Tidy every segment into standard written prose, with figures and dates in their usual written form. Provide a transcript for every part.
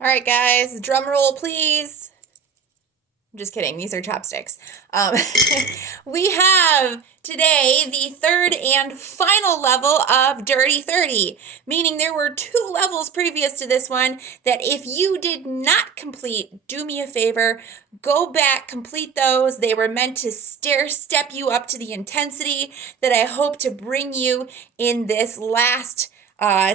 All right, guys, drum roll, please. I'm just kidding. These are chopsticks. Um, we have today the third and final level of Dirty 30, meaning there were two levels previous to this one that if you did not complete, do me a favor, go back, complete those. They were meant to stair step you up to the intensity that I hope to bring you in this last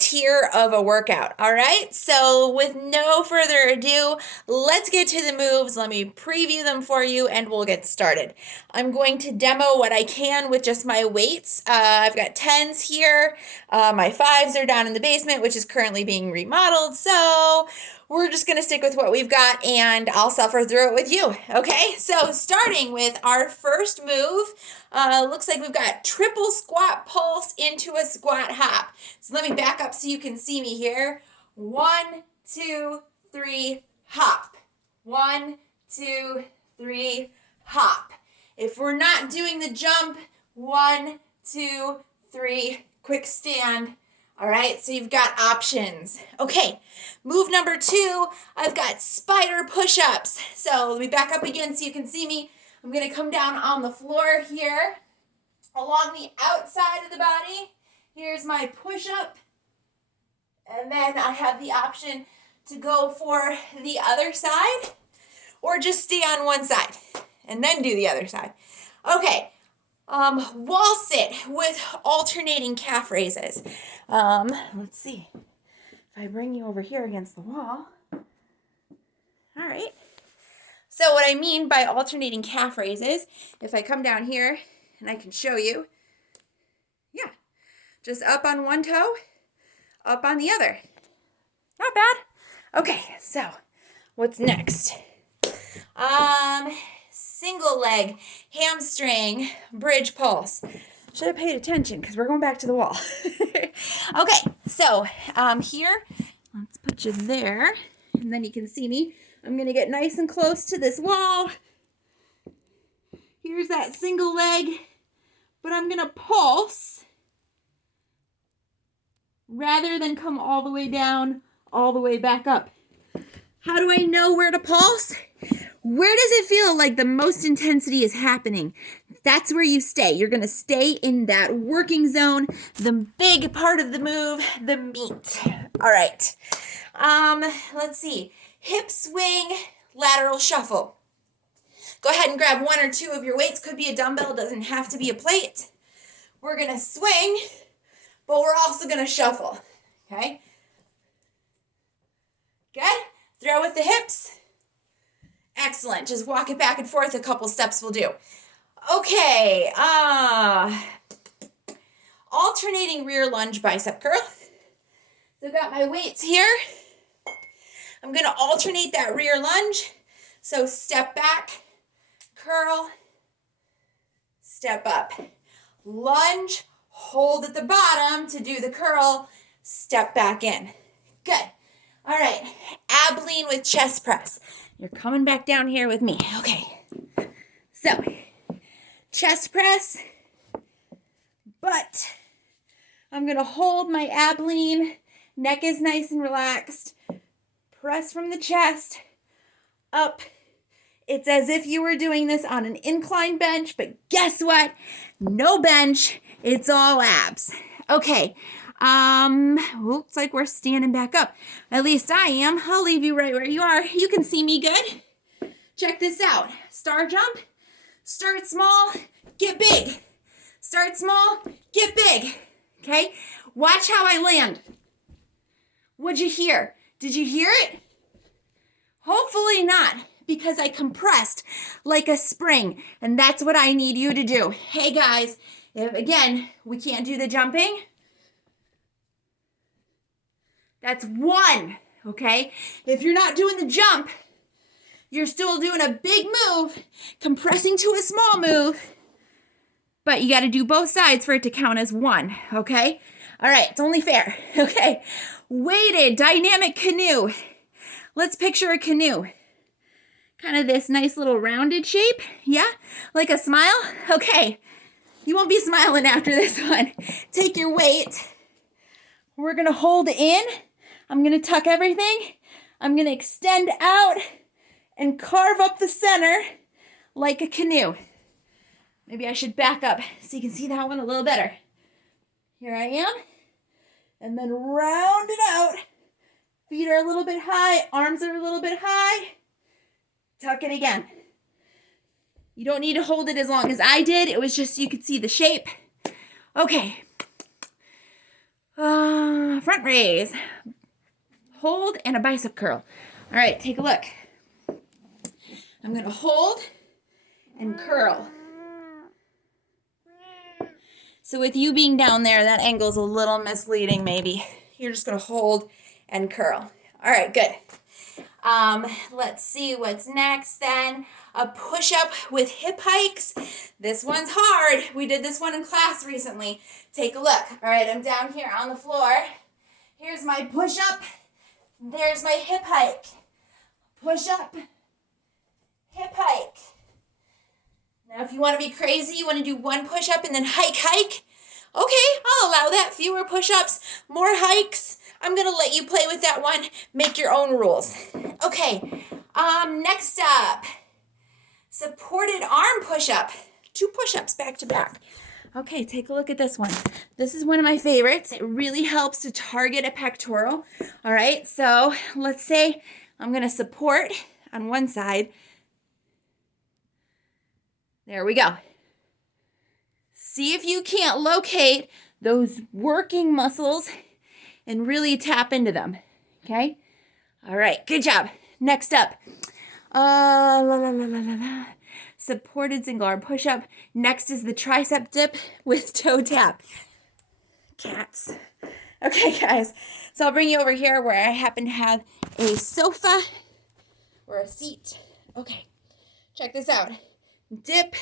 tier of a workout. All right, so with no further ado, let's get to the moves. Let me preview them for you and we'll get started. I'm going to demo what I can with just my weights. I've got 10s here. My 5s are down in the basement, which is currently being remodeled. So we're just going to stick with what we've got and I'll suffer through it with you. Okay, so starting with our first move, looks like we've got triple squat pulse into a squat hop. So let me back up so you can see me here. 1, 2, 3, hop. 1, 2, 3, hop. If we're not doing the jump, 1, 2, 3, quick stand. All right, so you've got options. Okay, move number 2, I've got spider push-ups. So let me back up again so you can see me. I'm going to come down on the floor here along the outside of the body. Here's my push-up. And then I have the option to go for the other side or just stay on one side and then do the other side. Okay, wall sit with alternating calf raises. Let's see. If I bring you over here against the wall. All right. So what I mean by alternating calf raises, if I come down here and I can show you, yeah, just up on one toe, up on the other. Not bad. Okay, so what's next? Single leg, hamstring, bridge pulse. Should have paid attention because we're going back to the wall. Okay, so here, let's put you there, and then you can see me. I'm going to get nice and close to this wall. Here's that single leg, but I'm going to pulse rather than come all the way down, all the way back up. How do I know where to pulse? Where does it feel like the most intensity is happening? That's where you stay. You're going to stay in that working zone, the big part of the move, the meat. All right. Let's see. Hip swing, lateral shuffle. Go ahead and grab one or two of your weights. Could be a dumbbell, doesn't have to be a plate. We're going to swing, but we're also going to shuffle. Okay? Good? Throw with the hips. Excellent. Just walk it back and forth. A couple steps will do. Okay. Alternating rear lunge bicep curl. So I've got my weights here. I'm going to alternate that rear lunge. So step back, curl, step up. Lunge, hold at the bottom to do the curl, step back in. Good. All right. Ab lean with chest press. You're coming back down here with me. Okay. So, chest press, but I'm going to hold my ab lean. Neck is nice and relaxed. Press from the chest up. It's as if you were doing this on an incline bench, but guess what? No bench. It's all abs. Okay. Looks like we're standing back up. At least I am. I'll leave you right where you are. You can see me good. Check this out. Star jump. Start small, get big. Start small, get big. Okay? Watch how I land. What'd you hear? Did you hear it? Hopefully not, because I compressed like a spring, and that's what I need you to do. Hey guys, if again, we can't do the jumping. That's 1, okay? If you're not doing the jump, you're still doing a big move, compressing to a small move, but you got to do both sides for it to count as 1, okay? All right, it's only fair, okay? Weighted dynamic canoe. Let's picture a canoe. Kind of this nice little rounded shape, yeah? Like a smile? Okay, you won't be smiling after this one. Take your weight. We're going to hold in. I'm going to tuck everything. I'm going to extend out and carve up the center like a canoe. Maybe I should back up so you can see that one a little better. Here I am. And then round it out. Feet are a little bit high. Arms are a little bit high. Tuck it again. You don't need to hold it as long as I did. It was just so you could see the shape. Okay. Front raise. Hold and a bicep curl. All right, take a look. I'm going to hold and curl. So with you being down there, that angle's a little misleading maybe. You're just going to hold and curl. All right, good. Let's see what's next then. A push-up with hip hikes. This one's hard. We did this one in class recently. Take a look. All right, I'm down here on the floor. Here's my push-up. There's my hip hike. Push-up, hip hike. Now, if you want to be crazy, you want to do one push-up and then hike. Okay, I'll allow that. Fewer push-ups, more hikes. I'm going to let you play with that one. Make your own rules. Okay, next up, supported arm push-up. 2 push-ups back to back. Okay, take a look at this one. This is one of my favorites. It really helps to target a pectoral. All right, so let's say I'm going to support on one side. There we go. See if you can't locate those working muscles and really tap into them, okay? All right, good job. Next up, supported single arm push-up. Next is the tricep dip with toe tap. Cats. Okay, guys, so I'll bring you over here where I happen to have a sofa or a seat. Okay, check this out. Dip,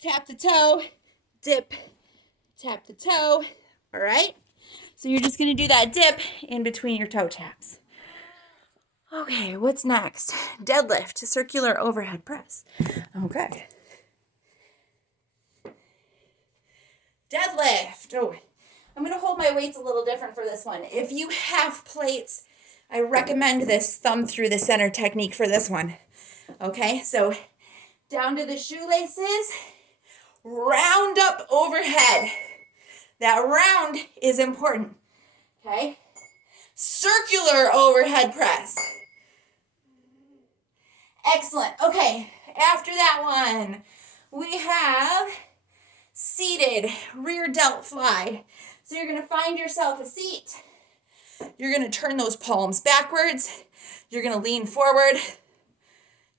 tap the toe, dip, tap the toe. All right? So you're just going to do that dip in between your toe taps. Okay, what's next? Deadlift, circular overhead press. Okay. Deadlift. Oh, I'm going to hold my weights a little different for this one. If you have plates, I recommend this thumb through the center technique for this one. Okay, so down to the shoelaces, round up overhead. That round is important, okay? Circular overhead press. Excellent. Okay, after that one, we have seated rear delt fly. So you're going to find yourself a seat. You're going to turn those palms backwards. You're going to lean forward.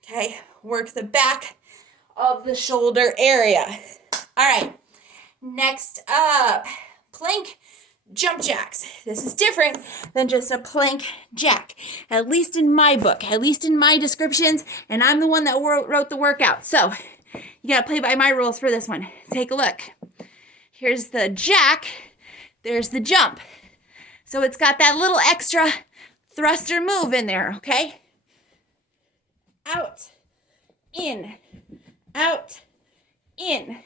Okay, work the back of the shoulder area. All right, next up, plank jump jacks. This is different than just a plank jack, at least in my book, at least in my descriptions, and I'm the one that wrote the workout. So you got to play by my rules for this one. Take a look. Here's the jack. There's the jump. So it's got that little extra thruster move in there, okay? Out, in, out, in.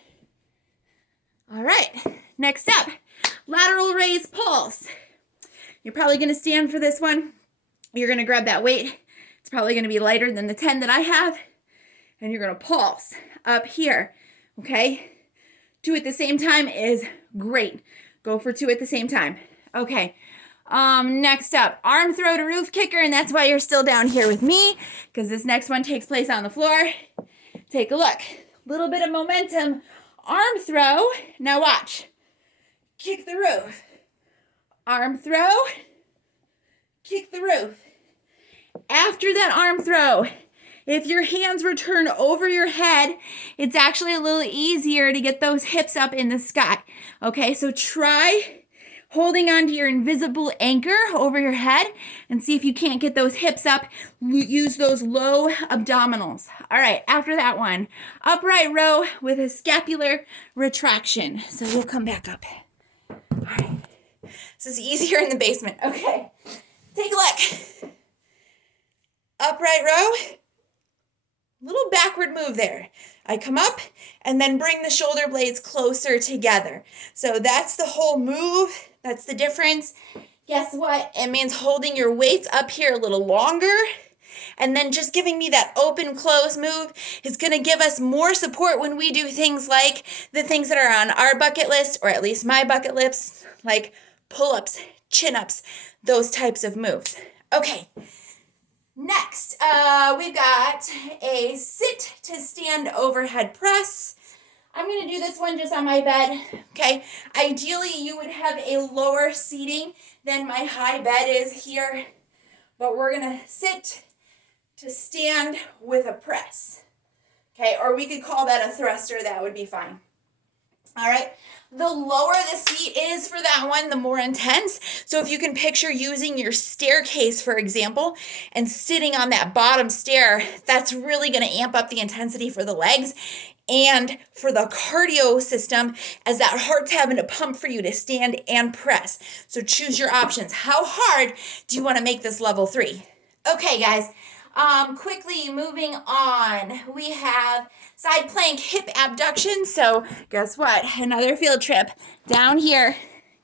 All right, next up, lateral raise pulse. You're probably going to stand for this one. You're going to grab that weight. It's probably going to be lighter than the 10 that I have. And you're going to pulse up here, okay? 2 at the same time is great. Go for 2 at the same time. Okay, next up, arm throw to roof kicker, and that's why you're still down here with me, because this next one takes place on the floor. Take a look. Little bit of momentum. Arm throw. Now watch. Kick the roof. Arm throw. Kick the roof. After that arm throw, if your hands return over your head, it's actually a little easier to get those hips up in the sky. Okay, so try holding onto your invisible anchor over your head and see if you can't get those hips up. Use those low abdominals. All right, after that one, upright row with a scapular retraction. So we'll come back up. All right, this is easier in the basement. Okay, take a look. Upright row, little backward move there. I come up and then bring the shoulder blades closer together. So that's the whole move. That's the difference. guess what? It means holding your weights up here a little longer, and then just giving me that open close move is going to give us more support when we do things like the things that are on our bucket list, or at least my bucket list, like pull-ups, chin-ups, those types of moves. Okay, next we've got a sit to stand overhead press. I'm going to do this one just on my bed, okay? Ideally, you would have a lower seating than my high bed is here, but we're going to sit to stand with a press, okay? Or we could call that a thruster, that would be fine. All right, the lower the seat is for that one, the more intense. So if you can picture using your staircase, for example, and sitting on that bottom stair, that's really going to amp up the intensity for the legs and for the cardio system, as that heart's having to pump for you to stand and press. So choose your options. How hard do you want to make this level 3? Okay, guys. Quickly moving on, we have side plank hip abduction. So guess what? Another field trip down here.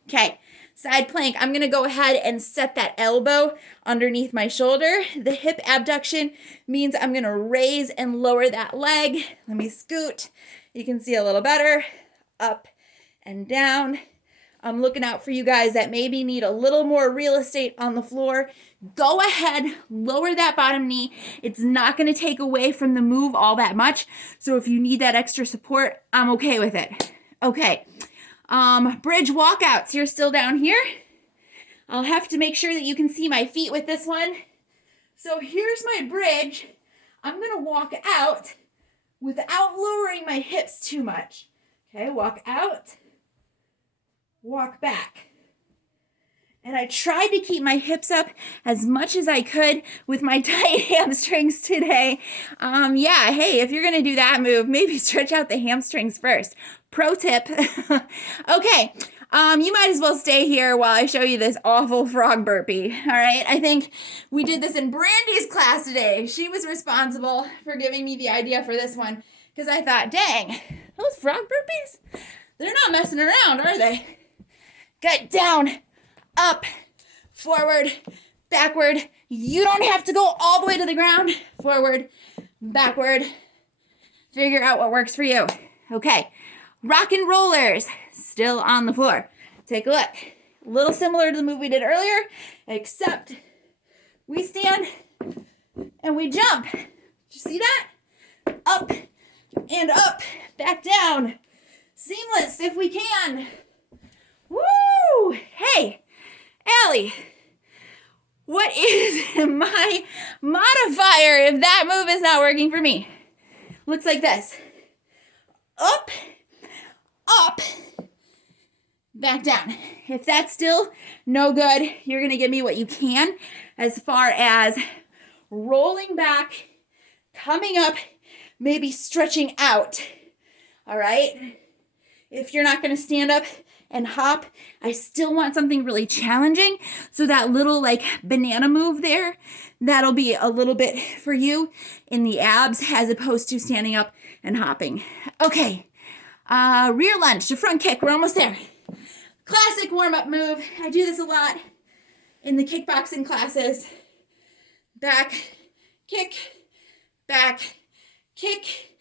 Okay, side plank. I'm going to go ahead and set that elbow underneath my shoulder. The hip abduction means I'm going to raise and lower that leg. Let me scoot. You can see a little better. Up and down. I'm looking out for you guys that maybe need a little more real estate on the floor. Go ahead, lower that bottom knee. It's not going to take away from the move all that much. So if you need that extra support, I'm okay with it. Okay. Bridge walkouts. You're still down here. I'll have to make sure that you can see my feet with this one. So here's my bridge. I'm going to walk out without lowering my hips too much. Okay, walk out. Walk back. And I tried to keep my hips up as much as I could with my tight hamstrings today. Yeah, hey, if you're going to do that move, maybe stretch out the hamstrings first. Pro tip. Okay, you might as well stay here while I show you this awful frog burpee. All right, I think we did this in Brandy's class today. She was responsible for giving me the idea for this one because I thought, dang, those frog burpees, they're not messing around, are they? Get down, up, forward, backward. You don't have to go all the way to the ground. Forward, backward. Figure out what works for you. Okay, rock and rollers, still on the floor. Take a look. A little similar to the move we did earlier, except we stand and we jump. Did you see that? Up and up, back down. Seamless if we can. Woo! Hey, Allie, what is my modifier if that move is not working for me? Looks like this. Up, up, back down. If that's still no good, you're going to give me what you can as far as rolling back, coming up, maybe stretching out. All right? If you're not going to stand up and hop, I still want something really challenging. So that little like banana move there, that'll be a little bit for you in the abs as opposed to standing up and hopping. Okay, rear lunge to front kick. We're almost there. Classic warm-up move. I do this a lot in the kickboxing classes. Back, kick, back, kick.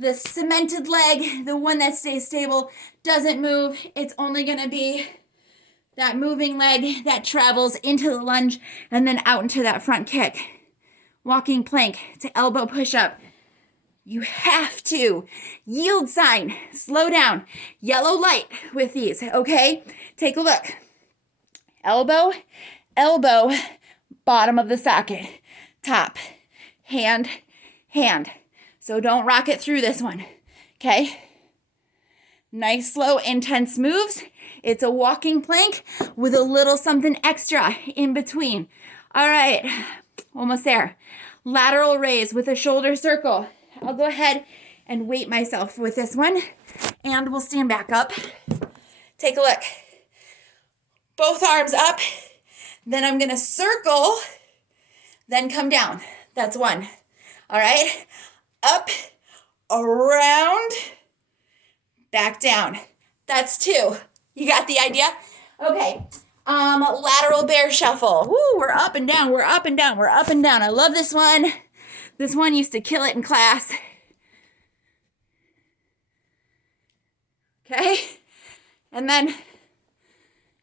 The cemented leg, the one that stays stable, doesn't move. It's only going to be that moving leg that travels into the lunge and then out into that front kick. Walking plank to elbow push-up. You have to. Yield sign. Slow down. Yellow light with these, okay? Take a look. Elbow, elbow, bottom of the socket. Top, hand, hand. So don't rock it through this one, okay? Nice, slow, intense moves. It's a walking plank with a little something extra in between. All right, almost there. Lateral raise with a shoulder circle. I'll go ahead and weight myself with this one, and we'll stand back up. Take a look. Both arms up. Then I'm going to circle, then come down. That's one. All right? Up, around, back down. That's two. You got the idea? Okay. Lateral bear shuffle. Woo, we're up and down, we're up and down, we're up and down. I love this one. This one used to kill it in class. Okay, and then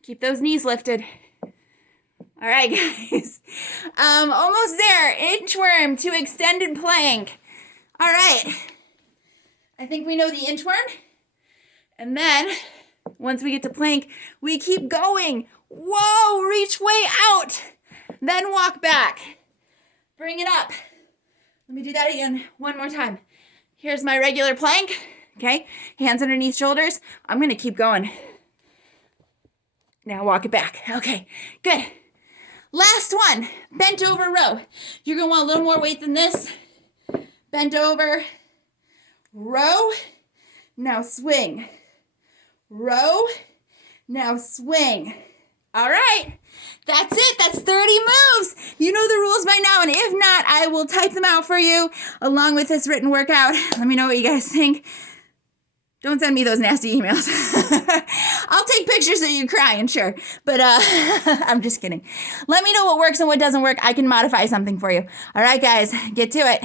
keep those knees lifted. All right, guys. Almost there. Inchworm to extended plank. All right. I think we know the inchworm. And then once we get to plank, we keep going. Whoa, reach way out. Then walk back. Bring it up. Let me do that again one more time. Here's my regular plank. Okay, hands underneath shoulders. I'm going to keep going. Now walk it back. Okay, good. Last one, bent over row. You're going to want a little more weight than this. Bent over, row, now swing. Row, now swing. All right, that's it. That's 30 moves. You know the rules by now, and if not, I will type them out for you along with this written workout. Let me know what you guys think. Don't send me those nasty emails. I'll take pictures of you crying, sure. But I'm just kidding. Let me know what works and what doesn't work. I can modify something for you. All right, guys, get to it.